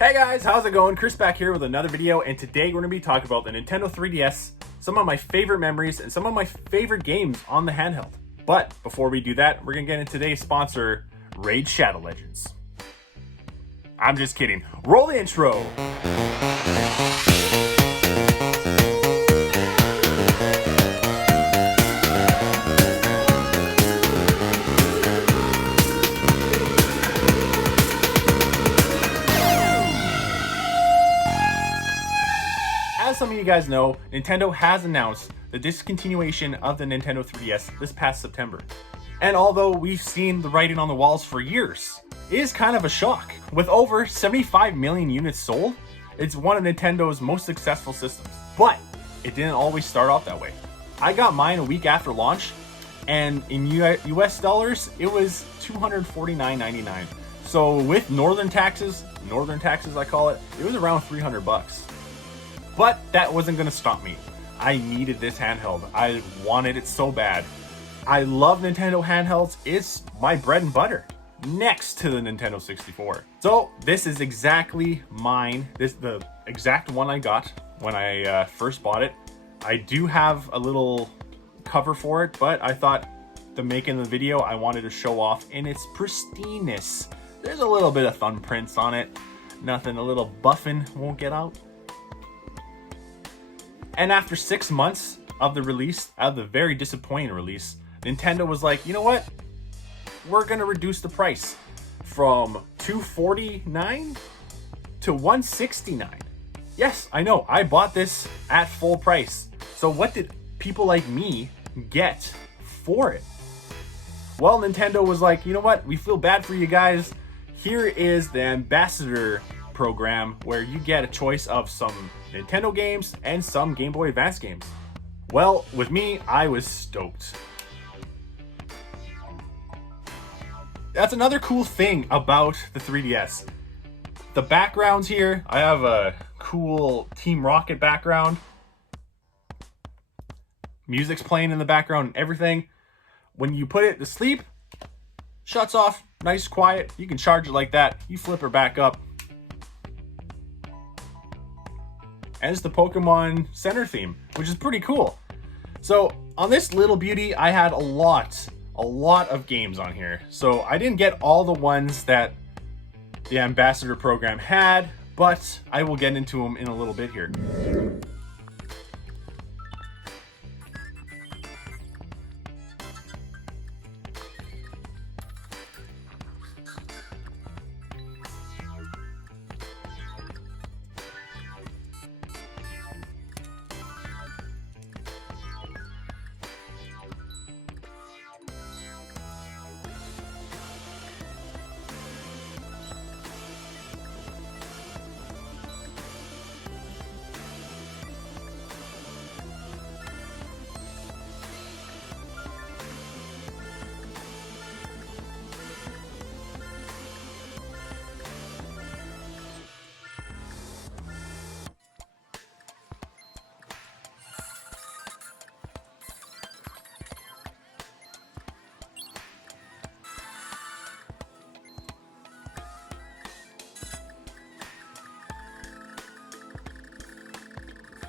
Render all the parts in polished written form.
Hey guys, how's it going? Chris back here with another video, and today we're going to be talking about the Nintendo 3DS, some of my favorite memories, and some of my favorite games on the handheld. But before we do that, we're going to get into today's sponsor, Raid Shadow Legends. I'm just kidding. Roll the intro! As some of you guys know, Nintendo has announced the discontinuation of the Nintendo 3DS this past September. And although we've seen the writing on the walls for years, it is kind of a shock. With over 75 million units sold, it's one of Nintendo's most successful systems. But it didn't always start off that way. I got mine a week after launch, and in US dollars, it was $249.99. So with northern taxes I call it, it was around 300 bucks. But that wasn't gonna stop me. I needed this handheld. I wanted it so bad. I love Nintendo handhelds. It's my bread and butter next to the Nintendo 64. So this is exactly mine. This is the exact one I got when I first bought it. I do have a little cover for it, but I thought to make in the video, I wanted to show off in its pristineness. There's a little bit of thumbprints on it. Nothing, a little buffing won't get out. And after 6 months of the release, of the very disappointing release, Nintendo was like, you know what? We're gonna reduce the price from $249 to $169. Yes, I know, I bought this at full price. So what did people like me get for it? Well, Nintendo was like, you know what? We feel bad for you guys. Here is the Ambassador program where you get a choice of some Nintendo games and some Game Boy Advance games. Well, with me, I was stoked. That's another cool thing about the 3DS. The backgrounds here, I have a cool Team Rocket background. Music's playing in the background and everything. When you put it to sleep, shuts off, nice quiet. You can charge it like that. You flip her back up. And it's the Pokemon Center theme, which is pretty cool. So on this little beauty, I had a lot of games on here. So I didn't get all the ones that the Ambassador program had, but I will get into them in a little bit here.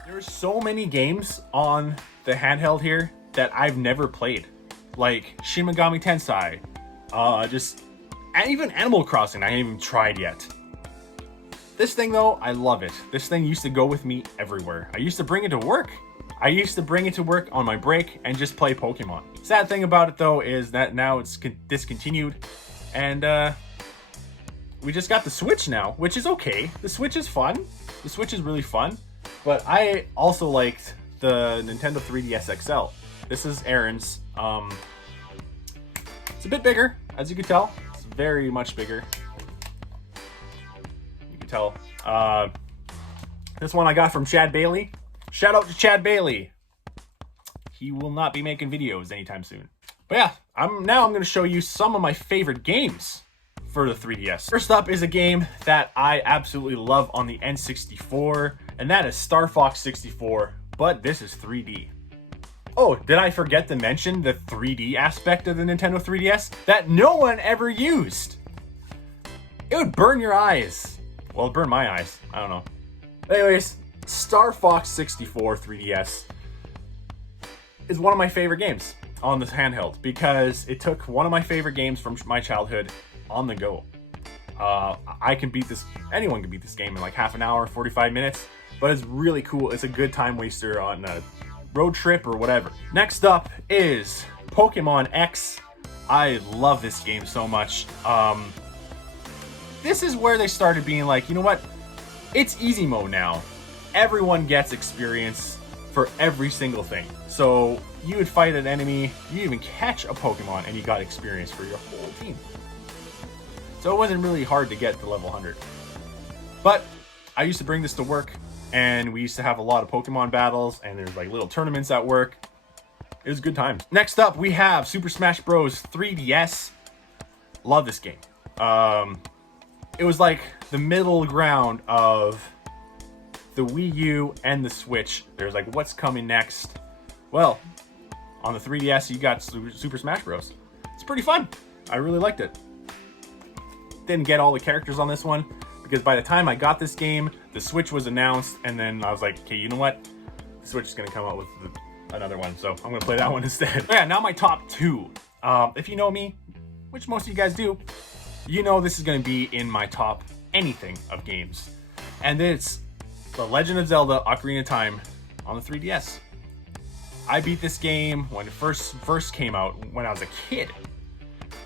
There's so many games on the handheld here that I've never played, like Shin Megami Tensei, and even Animal Crossing I haven't even tried yet. This thing though, I love it. This thing used to go with me everywhere. I used to bring it to work. I used to bring it to work on my break and just play Pokemon. Sad thing about it though is that now it's discontinued, and we just got the Switch now, which is okay. The Switch is fun. The Switch is really fun. But I also liked the Nintendo 3DS XL. This is Aaron's. It's a bit bigger, as you can tell. It's very much bigger. You can tell. This one I got from Chad Bailey. Shout out to Chad Bailey. He will not be making videos anytime soon. But yeah, I'm going to show you some of my favorite games for the 3DS. First up is a game that I absolutely love on the N64, and that is Star Fox 64, but this is 3D. Oh, did I forget to mention the 3D aspect of the Nintendo 3DS that no one ever used? It would burn your eyes. Well, it burned my eyes. I don't know. Anyways, Star Fox 64 3DS is one of my favorite games on this handheld because it took one of my favorite games from my childhood on the go. I can beat this, anyone can beat this game in like half an hour, 45 minutes, but it's really cool. It's a good time waster on a road trip or whatever. Next up is Pokemon X. I love this game so much. This is where they started being like, you know what? It's easy mode now. Everyone gets experience for every single thing. So you would fight an enemy, you even catch a Pokemon, and you got experience for your whole team. So it wasn't really hard to get to level 100. But I used to bring this to work, and we used to have a lot of Pokemon battles, and there's like little tournaments at work. It was good times. Next up, we have Super Smash Bros. 3DS. Love this game. It was like the middle ground of the Wii U and the Switch. There's like, what's coming next? Well, on the 3DS, you got Super Smash Bros. It's pretty fun. I really liked it. Didn't get all the characters on this one because by the time I got this game, the Switch was announced, and then I was like, okay, you know what? The Switch is gonna come out with another one, so I'm gonna play that one instead. Yeah, now my top two. If you know me, which most of you guys do, you know this is gonna be in my top anything of games. And it's The Legend of Zelda Ocarina of Time on the 3DS. I beat this game when it first came out when I was a kid.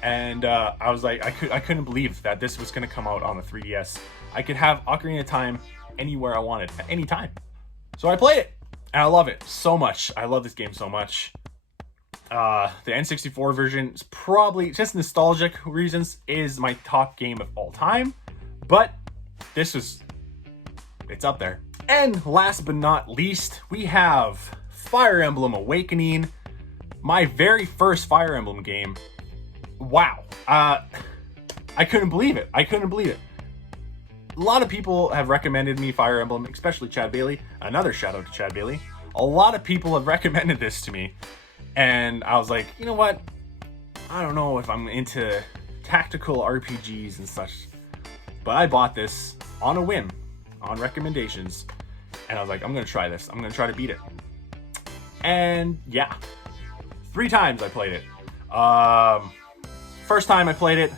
And I was like, I couldn't believe that this was gonna come out on the 3DS. I could have Ocarina of Time anywhere I wanted, at any time. So I played it, and I love it so much. I love this game so much. The N64 version is probably, just nostalgic reasons, is my top game of all time. But it's up there. And last but not least, we have Fire Emblem Awakening, my very first Fire Emblem game. Wow. I couldn't believe it. A lot of people have recommended me Fire Emblem, especially Chad Bailey. Another shout out to Chad Bailey. A lot of people have recommended this to me. And I was like, you know what? I don't know if I'm into tactical RPGs and such. But I bought this on a whim, on recommendations. And I was like, I'm going to try this. I'm going to try to beat it. And yeah, 3 times I played it. First time I played it,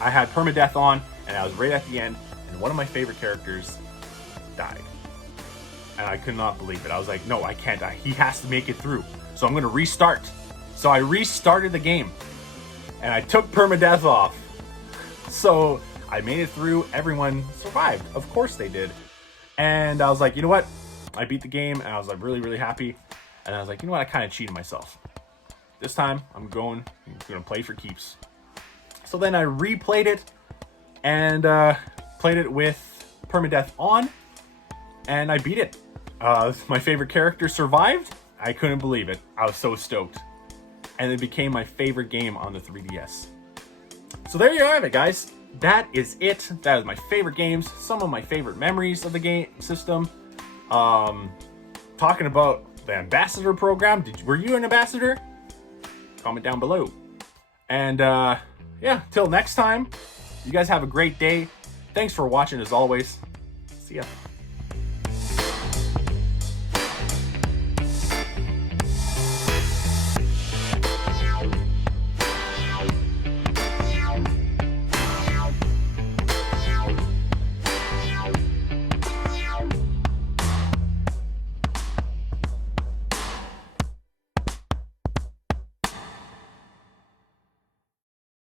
I had permadeath on, and I was right at the end, and one of my favorite characters died. And I could not believe it. I was like, no, I can't. He has to make it through. So I'm going to restart. So I restarted the game, and I took permadeath off. So I made it through. Everyone survived. Of course they did. And I was like, you know what? I beat the game, and I was like really, really happy. And I was like, you know what? I kind of cheated myself. This time, I'm going to play for keeps. So then I replayed it and played it with permadeath on, and I beat it. My favorite character survived. I couldn't believe it. I was so stoked. And it became my favorite game on the 3DS. So there you have it, guys. That is it. That is my favorite games. Some of my favorite memories of the game system. Talking about the ambassador program. Were you an ambassador? Comment down below. And yeah, till next time, you guys have a great day. Thanks for watching as always. See ya.